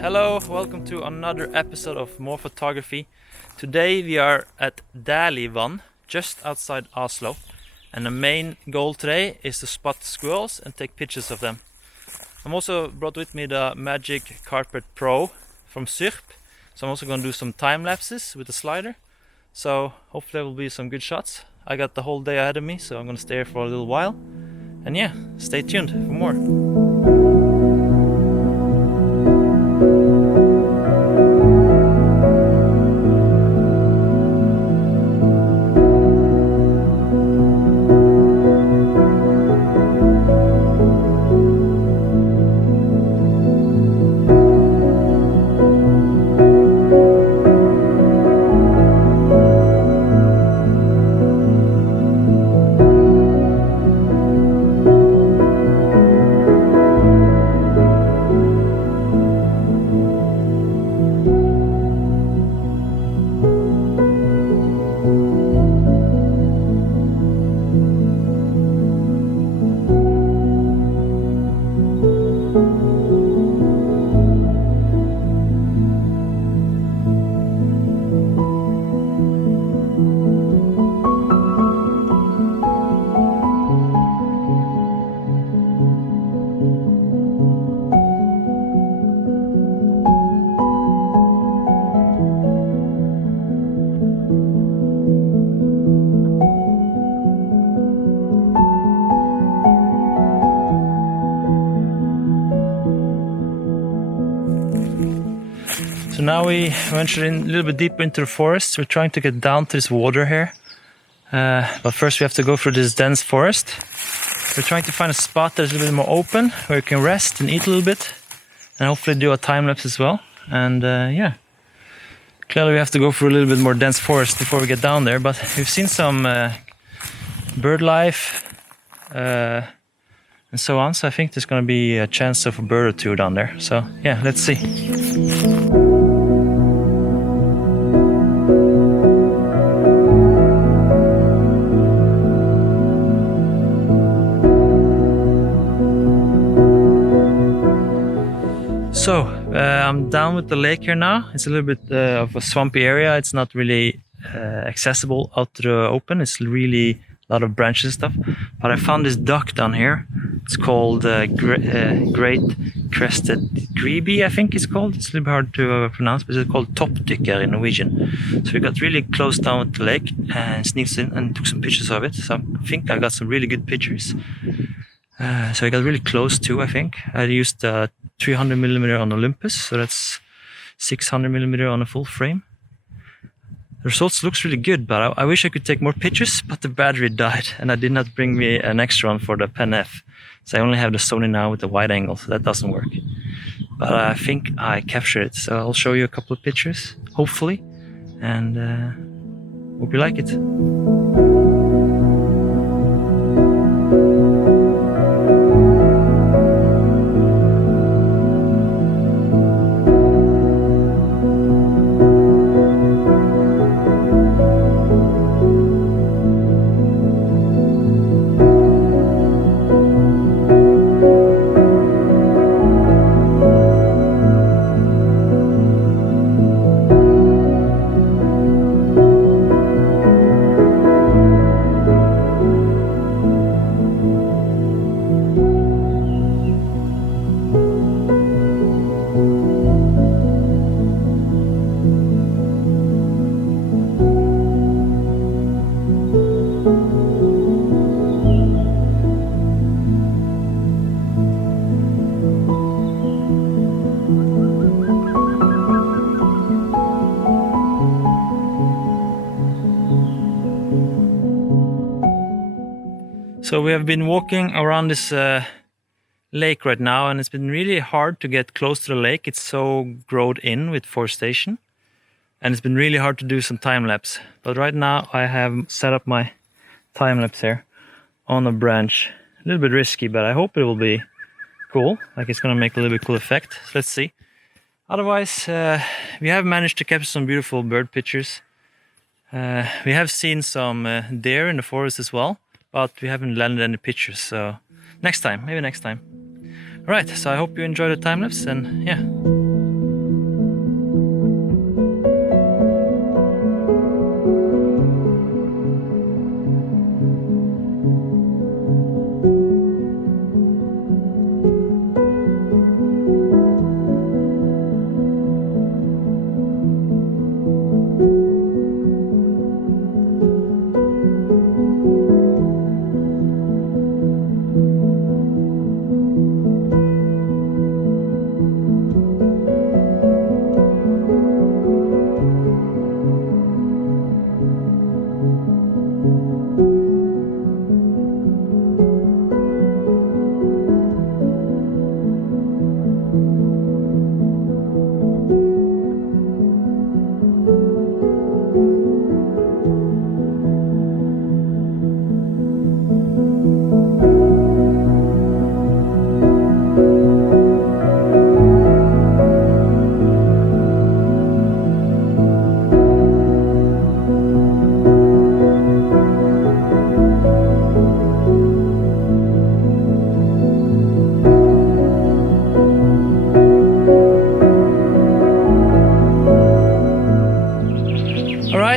Hello, welcome to another episode of More Photography. Today we are at Dæhlivannet, just outside Oslo, and the main goal today is to spot squirrels and take pictures of them. I'm also brought with me the Magic Carpet Pro from Syrp, so I'm also going to do some time lapses with the slider. So hopefully there will be some good shots. I got the whole day ahead of me, so I'm going to stay here for a little while. And yeah, stay tuned for more. So now we venture in a little bit deeper into the forest. We're trying to get down to this water here. But first we have to go through this dense forest. We're trying to find a spot that's a little bit more open, where you can rest and eat a little bit. And hopefully do a time lapse as well. And yeah, clearly we have to go through a little bit more dense forest before we get down there. But we've seen some bird life and so on. So I think there's going to be a chance of a bird or two down there. So yeah, let's see. So, I'm down with the lake here now. It's a little bit of a swampy area. It's not really accessible out to the open. It's really a lot of branches and stuff. But I found this duck down here. It's called Great Crested Grebe, I think it's called. It's a little bit hard to pronounce, but it's called toppdykker in Norwegian. So we got really close down with the lake and sneaked in and took some pictures of it. So I think I got some really good pictures. So I got really close too, I think. I used 300mm on Olympus, so that's 600mm on a full frame. The results looks really good, but I wish I could take more pictures, but the battery died and I did not bring me an extra one for the Pen-f. So I only have the Sony now with the wide angle, so that doesn't work. But I think I captured it, so I'll show you a couple of pictures, hopefully, and hope you like it. So we have been walking around this lake right now, and it's been really hard to get close to the lake. It's so grown in with forestation, and it's been really hard to do some time-lapse. But right now I have set up my time-lapse here on a branch. A little bit risky, but I hope it will be cool. Like it's gonna make a little bit cool effect. So let's see. Otherwise, we have managed to capture some beautiful bird pictures. We have seen some deer in the forest as well, but we haven't landed any pictures. So next time, maybe next time. All right, so I hope you enjoy the time-lapse, and yeah.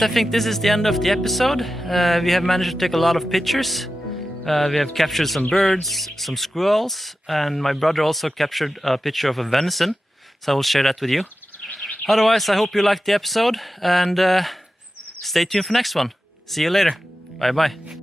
I think this is the end of the episode. We have managed to take a lot of pictures. We have captured some birds, some squirrels, and my brother also captured a picture of a venison, so I will share that with you. Otherwise, I hope you liked the episode, and stay tuned for next one. See you later. Bye bye.